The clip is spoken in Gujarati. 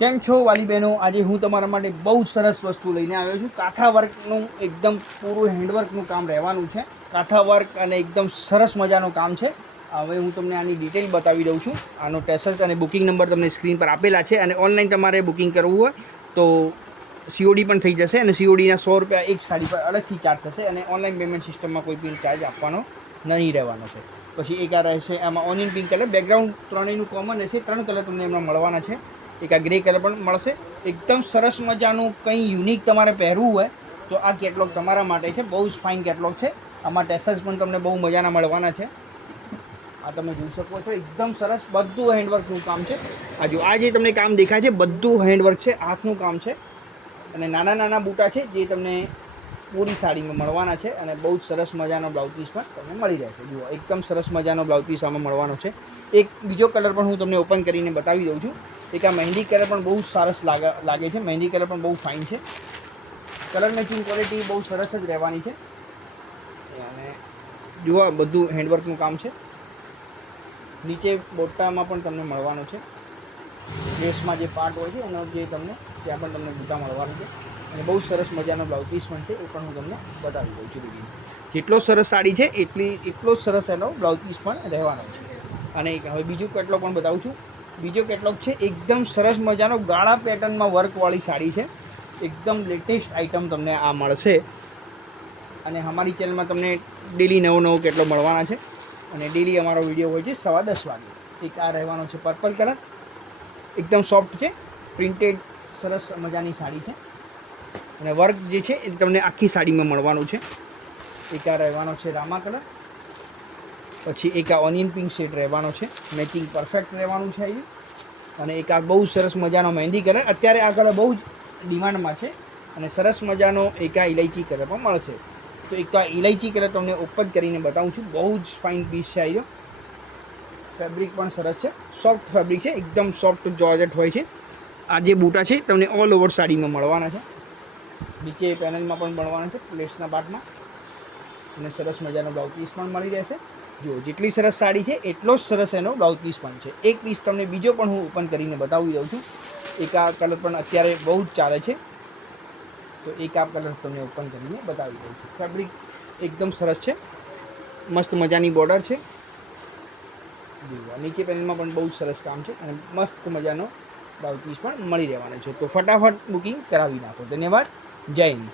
કેમ છો વાલી બહેનો? આજે હું તમારા માટે બહુ સરસ વસ્તુ લઈને આવ્યો છું. કાંથા વર્કનું એકદમ પૂરું હેન્ડવર્કનું કામ રહેવાનું છે. કાંથા વર્ક અને એકદમ સરસ મજાનું કામ છે. હવે હું તમને આની ડિટેલ બતાવી દઉં છું. આનો ટેસલ્સ અને બુકિંગ નંબર તમને સ્ક્રીન પર આપેલા છે. અને ઓનલાઈન તમારે બુકિંગ કરવું હોય તો COD પણ થઈ જશે. અને CODના ₹100 એક સાડી પર અલગથી ચાર્જ થશે. અને ઓનલાઈન પેમેન્ટ સિસ્ટમમાં કોઈ પણ ચાર્જ આપવાનો નહીં રહેવાનો છે. પછી એક આ રહેશે, આમાં ઓનિયન પિંક કલર, બેકગ્રાઉન્ડ ત્રણેયનું કોમન રહેશે. 3 કલર તમને એમાં મળવાના છે. એક આ ગ્રે કલર પણ મળશે. એકદમ સરસ મજાનું કંઈ યુનિક તમારે પહેરવું હોય તો આ કેટલોગ તમારા માટે છે. બહુ જ ફાઇન કેટલોગ છે. આમાં ટેસલ્સ પણ તમને બહુ મજાના મળવાના છે. આ તમે જોઈ શકો છો, એકદમ સરસ બધું હેન્ડવર્કનું કામ છે. આ જો આ જે તમને કામ દેખાય છે બધું હેન્ડવર્ક છે, હાથનું કામ છે. અને નાના નાના બૂટા છે જે તમને પૂરી સાડીમાં મળવાના છે. અને બહુ જ સરસ મજાનો બ્લાઉઝ પીસ પણ તમને મળી રહેશે. જુઓ, એકદમ સરસ મજાનો બ્લાઉઝ પીસ આમાં મળવાનો છે. એક બીજો કલર પણ હું તમને ઓપન કરીને બતાવી દઉં છું. એક આ મહેંદી કલર પણ બહુ સરસ લાગે છે. મહેંદી કલર પણ બહુ ફાઇન છે. કલર મેચિંગ ક્વોલિટી બહુ સરસ જ રહેવાની છે. અને જુઓ, બધું હેન્ડવર્કનું કામ છે. નીચે બોટામાં પણ તમને મળવાનું છે. ડ્રેસમાં જે પાર્ટ હોય છે એનો જે તમને ત્યાં પણ તમને બુટા મળવાનું છે. અને બહુ સરસ મજાનો બ્લાઉઝ પીસ પણ છે, એ પણ હું તમને બતાવી દઉં છું. જેટલો સરસ સાડી છે એટલો જ સરસ એનો બ્લાઉઝ પીસ પણ રહેવાનો છે. અને હવે બીજું કેટલોગ પણ બતાવું છું. બીજો કેટલોગ છે એકદમ સરસ મજાનો ગાળા પેટર્નમાં વર્કવાળી સાડી છે. એકદમ લેટેસ્ટ આઇટમ તમને આ મળશે. અને અમારી ચેનલમાં તમને ડેલી નવો કેટલોગ મળવાના છે. અને ડેલી અમારો વિડીયો હોય છે 10:15 વાગે. એક આ રહેવાનો છે પર્પલ કલર, એકદમ સોફ્ટ છે, પ્રિન્ટેડ સરસ મજાની સાડી છે. અને વર્ક જે છે એ તમને આખી સાડીમાં મળવાનું છે. એક આ રહેવાનો છે રામા કલર. પછી એક આ ઓનિયન પિંક શેડ રહેવાનો છે. મેચિંગ પરફેક્ટ રહેવાનું છે અહીં. અને એક આ બહુ સરસ મજાનો મહેંદી કલર, અત્યારે આ કલર બહુ જ ડિમાન્ડમાં છે. અને સરસ મજાનો એક આ ઇલાયચી કલર પણ મળશે. તો એક આ ઇલાયચી કલર તમને ઓપન કરીને બતાવું છું. બહુ જ ફાઇન પીસ છે અહીં. ફેબ્રિક પણ સરસ છે, સોફ્ટ ફેબ્રિક છે, એકદમ સોફ્ટ જોર્જેટ હોય છે. આ જે બૂટા છે તમને ઓલ ઓવર સાડીમાં મળવાના છે. નીચે પેનલમાં પણ મળવાના છે, લેસના પાર્ટમાં. અને સરસ મજાનો બ્લાઉઝ પીસ પણ મળી રહેશે. જો, જેટલી સરસ સાડી છે એટલો જ સરસ એનો બ્લાઉઝ પીસ પણ છે. એક પીસ તમને બીજો પણ હું ઓપન કરીને બતાવી દઉં છું. એક આ કલર પણ અત્યારે બહુ જ ચાલે છે, તો એક આ કલર તમને ઓપન કરીને બતાવી દઉં છું. ફેબ્રિક એકદમ સરસ છે, મસ્ત મજાની બોર્ડર છે. નીચે પેનલમાં પણ બહુ સરસ કામ છે. અને મસ્ત મજાનો બ્લાઉઝ પીસ પણ મળી રહેવાનો છે. તો ફટાફટ બુકિંગ કરાવી નાખો. ધન્યવાદ. જય હિન્દ.